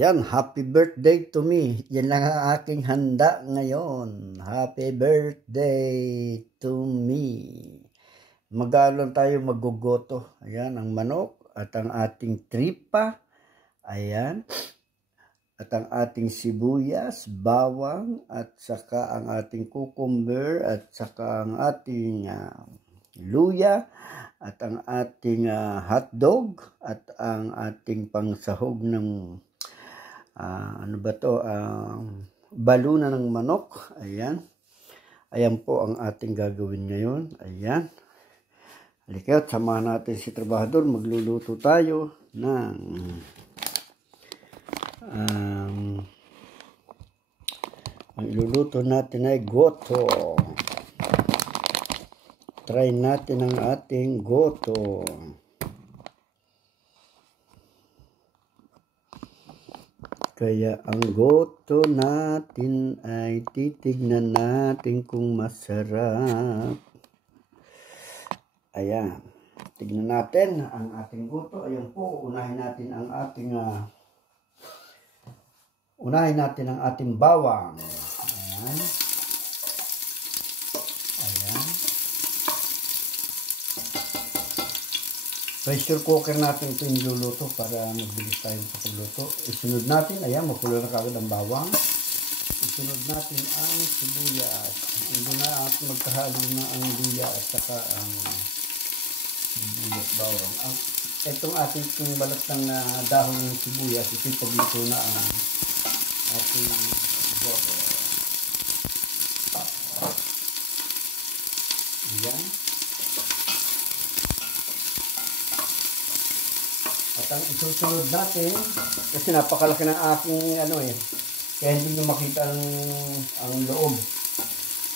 Yan, happy birthday to me. Yan lang ang aking handa ngayon. Happy birthday to me. Mag-aalon tayo magugoto. Ayan, ang manok at ang ating tripa. Ayan. At ang ating sibuyas, bawang, at saka ang ating cucumber, at saka ang ating luya, at ang ating hotdog, at ang ating pangsahog ng ano ba to? Baluna ng manok. Ayan. Ayan po ang ating gagawin ngayon. Ayan. Halika, samahan natin si trabahador. Magluluto tayo ng ang iluluto natin ay goto. Try natin ang ating goto. Kaya ang goto natin ay titignan natin kung masarap. Ayan. Tignan natin ang ating goto. Ayan po, unahin natin ang ating bawang. Ayan. Ayan. Pressure cooker natin ito niluluto para mabilis tayo sa pagluto. Isunod natin, ayan, makulo na kagad ang bawang. Isunod natin ang sibuyas. Hindi na at magkahalo na ang luya at saka ang sibuyas bawang. Itong ating balat ng dahon ng sibuyas, ito'y pagluto na ang ating goto. Ayan. At ang isusunod natin, kasi napakalaki ng aking kaya hindi nyo makita ang loob.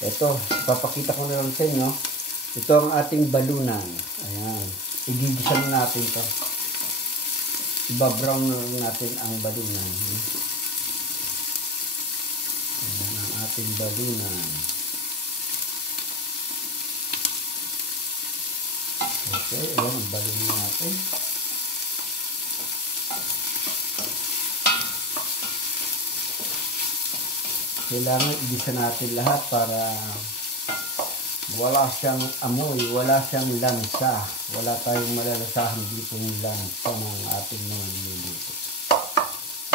Ito, ipapakita ko na lang sa inyo. Ito ang ating balunan. Ayan. Igigisa na natin ito. Ibabrown na natin ang balunan. Ayan ang ating balunan. Okay, ayan ang balunan natin. Kailangan igisa natin lahat para wala siyang amoy, wala siyang lansa. Wala tayong malalasahan dito ng lansa ng ating mga niluluto.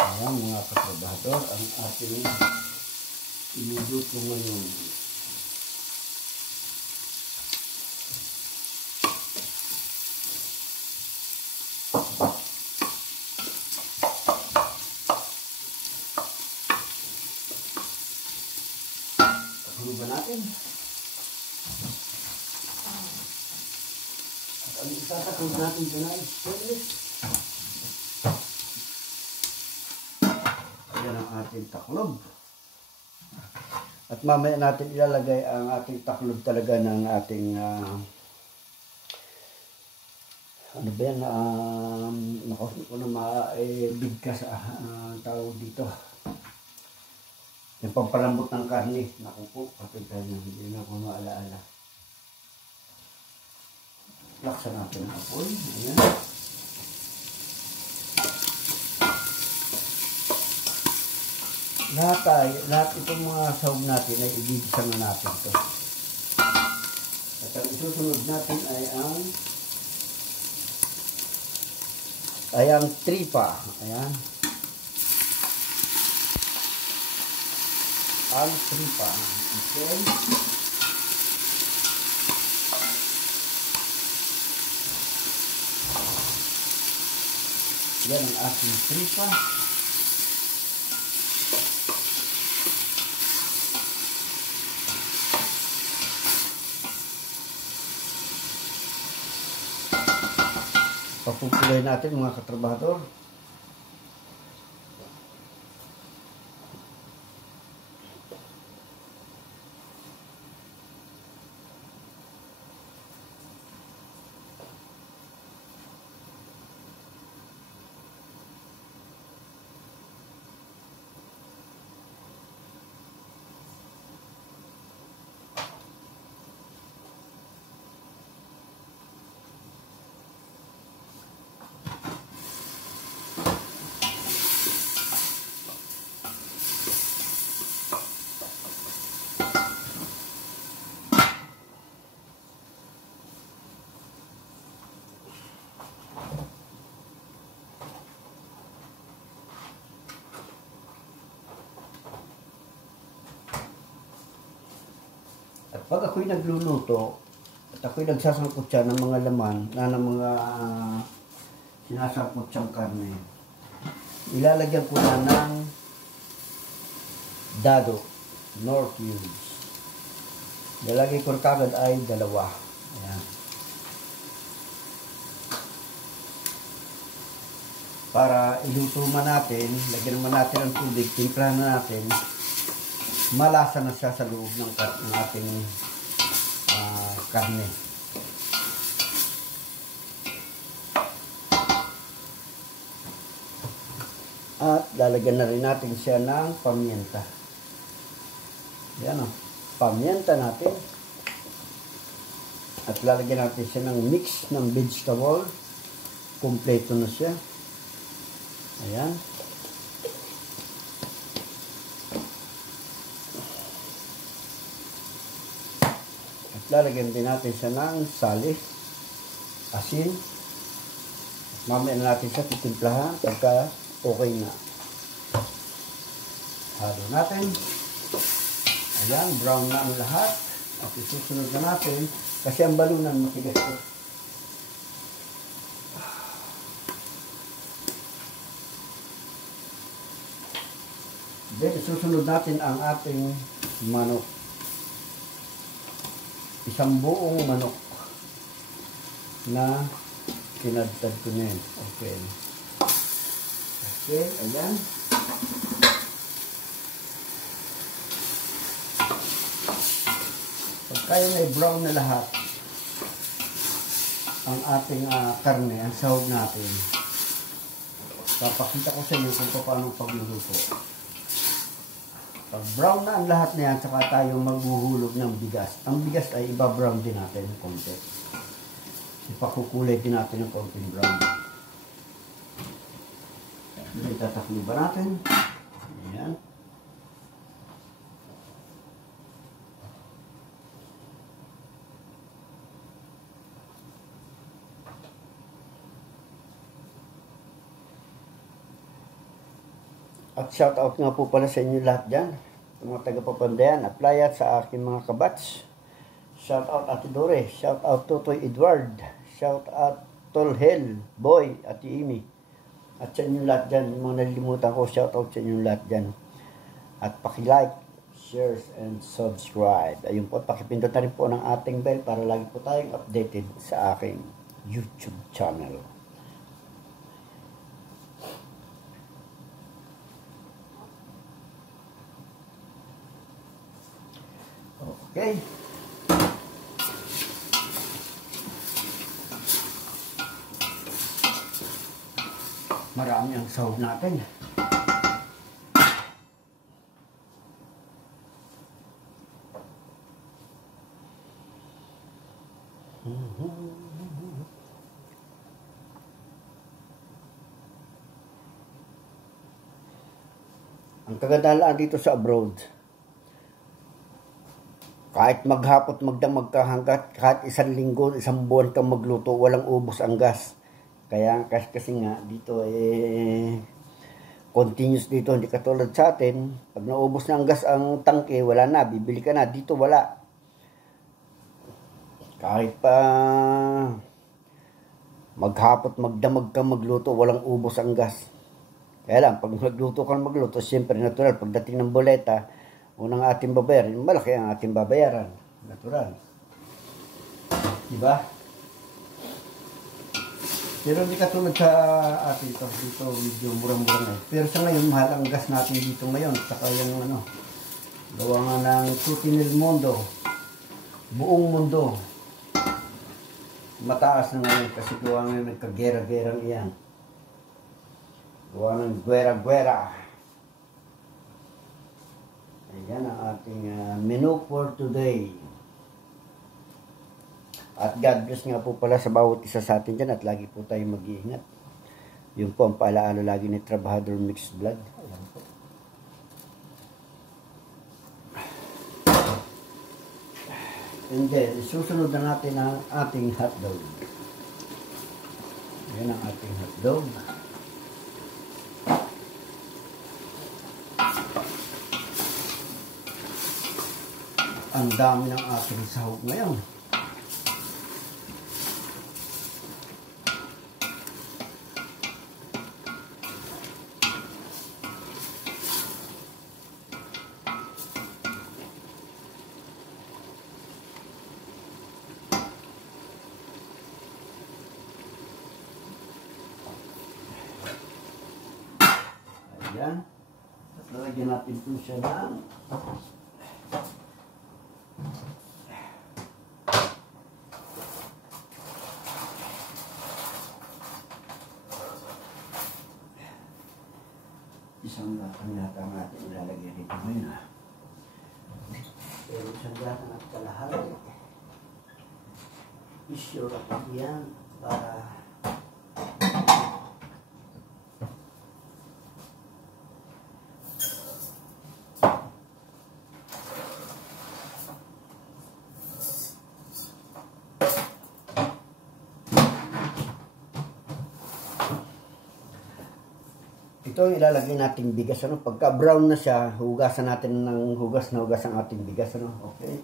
Ayan mga katrabahador, ang ating niluluto ngayon. Takuluban natin. At ang isataklob natin dyan ay stainless. Ayan ang ating taklob. At mamaya natin ilalagay ang ating taklob talaga ng ating ano ba yan? Nakosip ko na bigkas tawag dito. Yung pampalambot ng karne. Naku po, kapag ganyan, hindi na ako maalaala. Laksan natin ang apoy. Ayan. Lahat itong mga sahog natin ay ibigisa na natin ito. At ang isusunod natin ay ang tripa. Ayan. Ang tripa. Okay. Yan ang ating tripa. Papupulay natin mga katrabahador. Pag ako'y nagluluto, at ako'y nagsasangkot siya ng mga laman, ng mga sinasangkot siyang karne, ilalagyan ko na ng dado, nor cubes. Lalagay ko kagad ay 2. Ayan. Para iluto man natin, lagyan naman natin ng tubig, timplahan na natin, malasa na siya sa loob ng ating karne. At lalagyan na rin natin siya ng paminta. Yan o, paminta natin. At lalagyan natin siya ng mix ng vegetable. Kompleto na siya. Ayan. At lalagyan din natin siya ng sali, asin. At mamaya na natin siya titimplahan pagka okay na. Halo natin. Ayan, brown na ang lahat. At isusunod na natin kasi ang balunan matigas ito. Then, isusunod natin ang ating manok. Isang buong manok na kinadtad ko na yun. Okay. Okay, ayan. Pagka yun ay brown na lahat, ang ating karne, ang sahog natin, papakita ko sa inyo kung paano pagluluto. Pag brown na ang lahat na yan, saka tayo maghuhulog ng bigas. Ang bigas ay iba-brown din natin ng konti. Ipakukulay din natin ng konting brown. Itataklo ba natin? Ayan. At shout out nga po pala sa inyo lahat dyan. Mga taga-Papandayan, apply at sa aking mga kabats. Shout out Ate Dore, shout out Totoy Edward, shout out Tolhel, Boy, Ate Imi. At sa inyo lahat dyan, yung mga nalilimutan ko, shout out sa inyo lahat dyan. At paki-like, share, and subscribe. Ayun po, pakipindot na rin po ng ating bell para lagi po tayong updated sa aking YouTube channel. Okay. Marami ang sahog natin. Ang kagandahan dito sa abroad, kahit maghapot magdamag ka hanggat kahit 1 linggo, 1 buwan kang magluto, walang ubos ang gas. Kaya kasi nga dito continuous dito, hindi katulad sa atin. Pag naubos na ang gas ang tangke, wala na, bibili ka na. Dito wala. Kahit pa maghapot magdamag ka magluto, walang ubos ang gas. Kaya lang, pag magluto ka magluto, siyempre natural, pagdating ng boleta, unang ating babayaran, malaki ang ating babayaran. Natural. Diba? Pero hindi katulad sa atin ito. Dito, medyo murang-murang na. Pero sa ngayon, mahal ang gas natin dito ngayon. Saka yung gawa nga ng Tutinil Mundo. Buong mundo. Mataas na ngayon kasi gawa nga nagkagera-gerang iyan. Gawa ng gwera-gwera. Ayan ang ating menu for today. At God bless nga po pala sa bawat isa sa atin dyan at lagi po tayo mag-iingat. Yun po ang paalaala lagi ni Trabajador Mixed Vlog. Ayan po. And then, susunod na natin ang ating hotdog. Ayan ang ating hotdog. Ang dami ng ating sahog ngayon. Ayan. At lalagyan natin po siya ng isang latang yata natin ilalagay rito ngayon. Pero isang latang at kalahari. Isure at yan para ito ang ilalagay nating bigas, ano? Pagka brown na siya, hugasan natin ng hugas na hugas ang ating bigas, ano? Okay.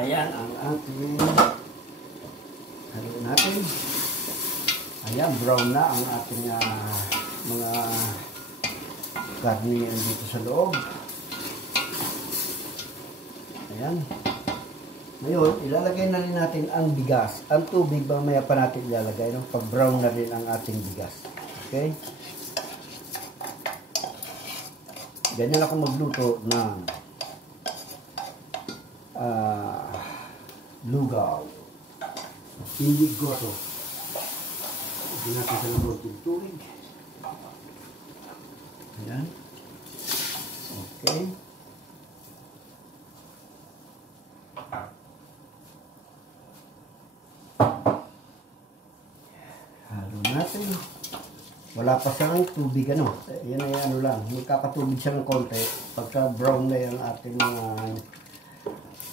Ayan ang ating halo natin. Ayan, brown na ang ating mga karne dito sa loob. Ayan. Ngayon, ilalagay na rin natin ang bigas. Ang tubig, mamaya pa natin ilalagay. No? Pag brown na rin ang ating bigas. Okay? Ganyan ako magluto ng lugaw. Hindi goto. Hindi natin sa loob ng tubig. Ayan. Okay. Halo natin. Wala pa siyang tubig, ano. Yan ay ano lang. Magkakatubig siya ng konti. Pagka brown na yung ating mga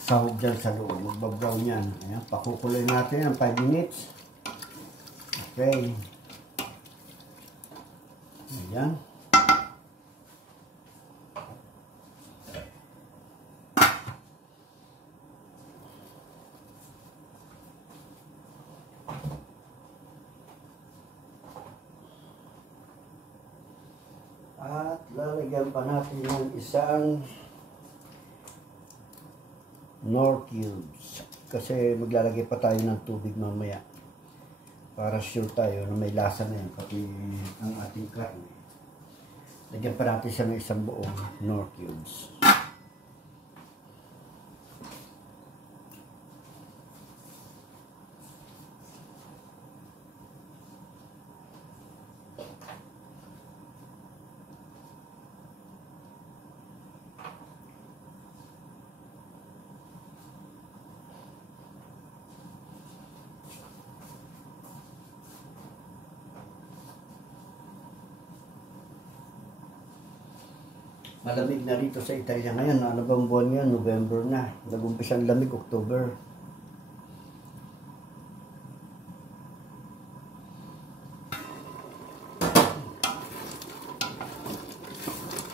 sahog dyan sa loob. Magbabrown yan. Ayan, pakukuloy natin ng 5 minutes. Okay. Ayan. At lalagyan pa natin ng isang Knorr cubes kasi maglalagay pa tayo ng tubig mamaya para sure tayo na may lasa na yan pati ang ating karne. Lagyan pa natin siya ng isang buong Knorr cubes. Malamig na rito sa Italia ngayon. Ano bang buwan yan? November na. Nag-umpisa ang lamig, October.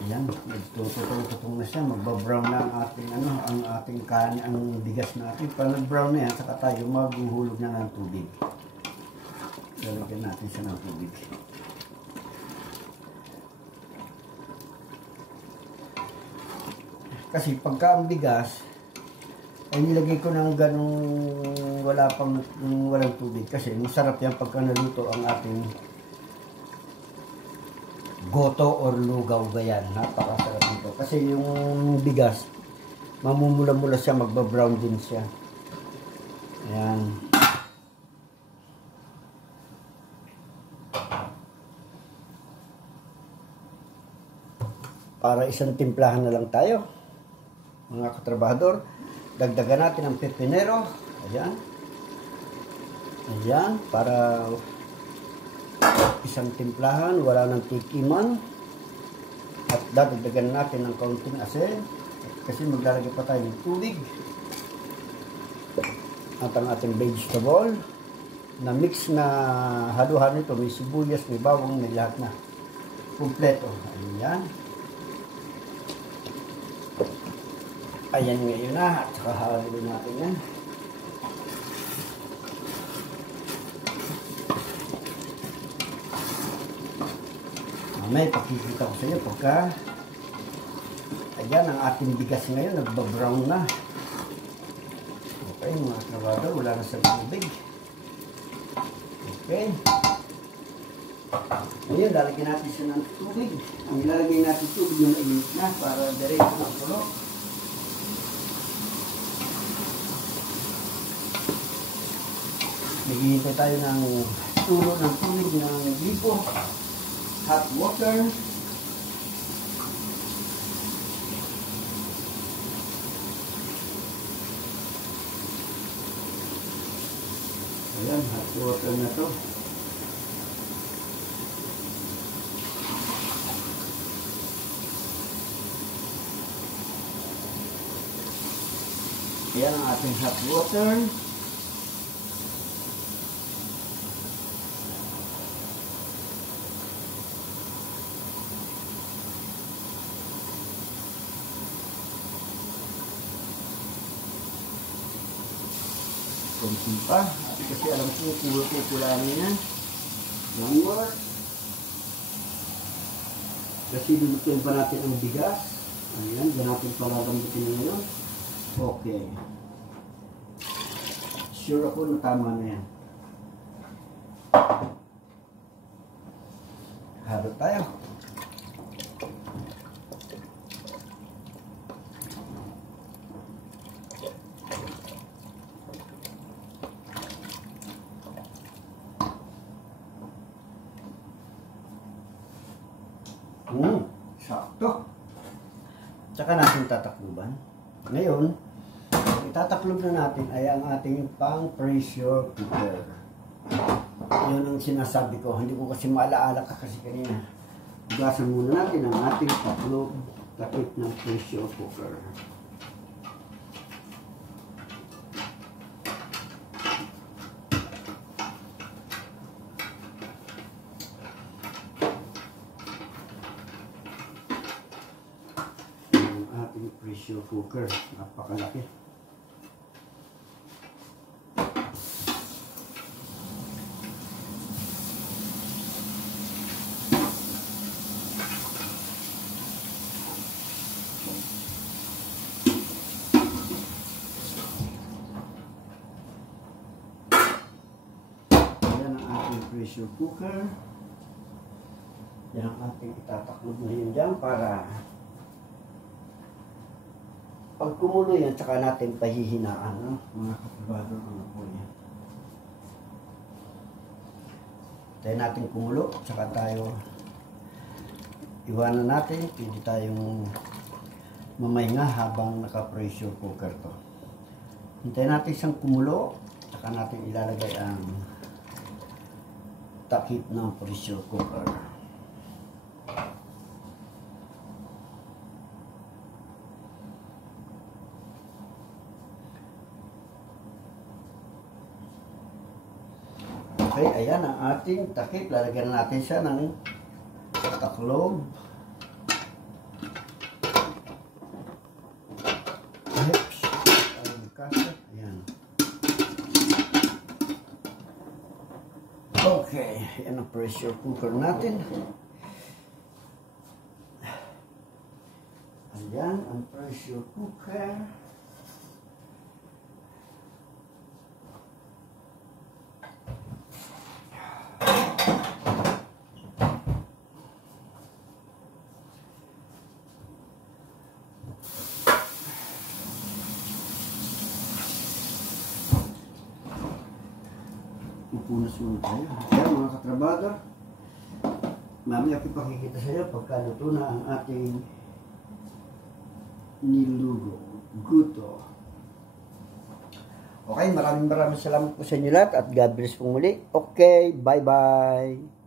Ayan, nagtututong na siya. Magbabrown na ang ating ang ating kanin, ang bigas natin. Pag nag-brown na yan, saka tayo maghuhulog na ng tubig. Lalagyan natin siya ng tubig. Kasi pagka ang bigas, ay nilagay ko ng ganong walang tubig. Kasi masarap yan pagka naluto ang ating goto or lugaw gayan. Napakasarap nito. Kasi yung bigas, mamumula-mula siya, magba-brown din siya. Ayan. Para isang timplahan na lang tayo, mga katrabahador. Dagdagan natin ang pepinero. Ayan. Ayan, para isang timplahan, wala nang tikiman. At dadagdagan natin ng kaunting asin. Kasi maglalagay pa tayo ng tubig. At ang ating vegetable na mix na haluhan nito. May sibuyas, may bawang, may lahat na. Kompleto. Ayan. Ayan ngayon na. At saka haluin natin yan. May pakikita ko sa inyo pagka ayan ang ating bigas ngayon nagba-brown na. Okay mga trabado, wala na sa tubig. Okay, ngayon lalagyan natin siya ng tubig. Ang ilalagay natin tubig yung init na para diretso na pulo. Naghihintay tayo ng tulo ng tubig ng lipo. Hot water. Ayan, hot water na to. Ayan ang ating hot water. Kunti pa. Kasi alam ko, kulangin yan. One more. Kasi lulutuin pa natin ang bigas. Ayan, dyan natin palalambutin ngayon. Okay. Sure ako na tama na yan. Halo tayo. Sakto. Tsaka natin tatakluban. Ngayon, itataklob na natin ay ang ating pang-pressure cooker. Yun ang sinasabi ko. Hindi ko kasi maalaala ka kasi kanina. Ugasan muna natin ang ating taklob takip ng pressure cooker. Pressure cooker, napakalaki. Yan ang ating pressure cooker. Yan ang ating itataklob ngayon dyan para pag kumulo yan, tsaka natin pahihinaan, no? Mga katrabado, ano po yan. Tayo natin kumulo, tsaka tayo iwanan natin. Pwede tayong mamahinga habang naka-pressure cooker to. Hintayin natin siyang kumulo, tsaka natin ilalagay ang takip ng pressure cooker. Okay, ayan ang ating takip. Lalagyan natin siya ng taklob. Ayan. Okay, ayan ang pressure cooker natin. Ayan ang pressure cooker. Ipunas muna tayo. Kaya mga katrabado, mamaya ako ipakikita sa iyo pagkaluto na ang ating nilugo. Guto. Okay, maraming salamat po sa inyo lahat at God bless po muli. Okay, bye-bye.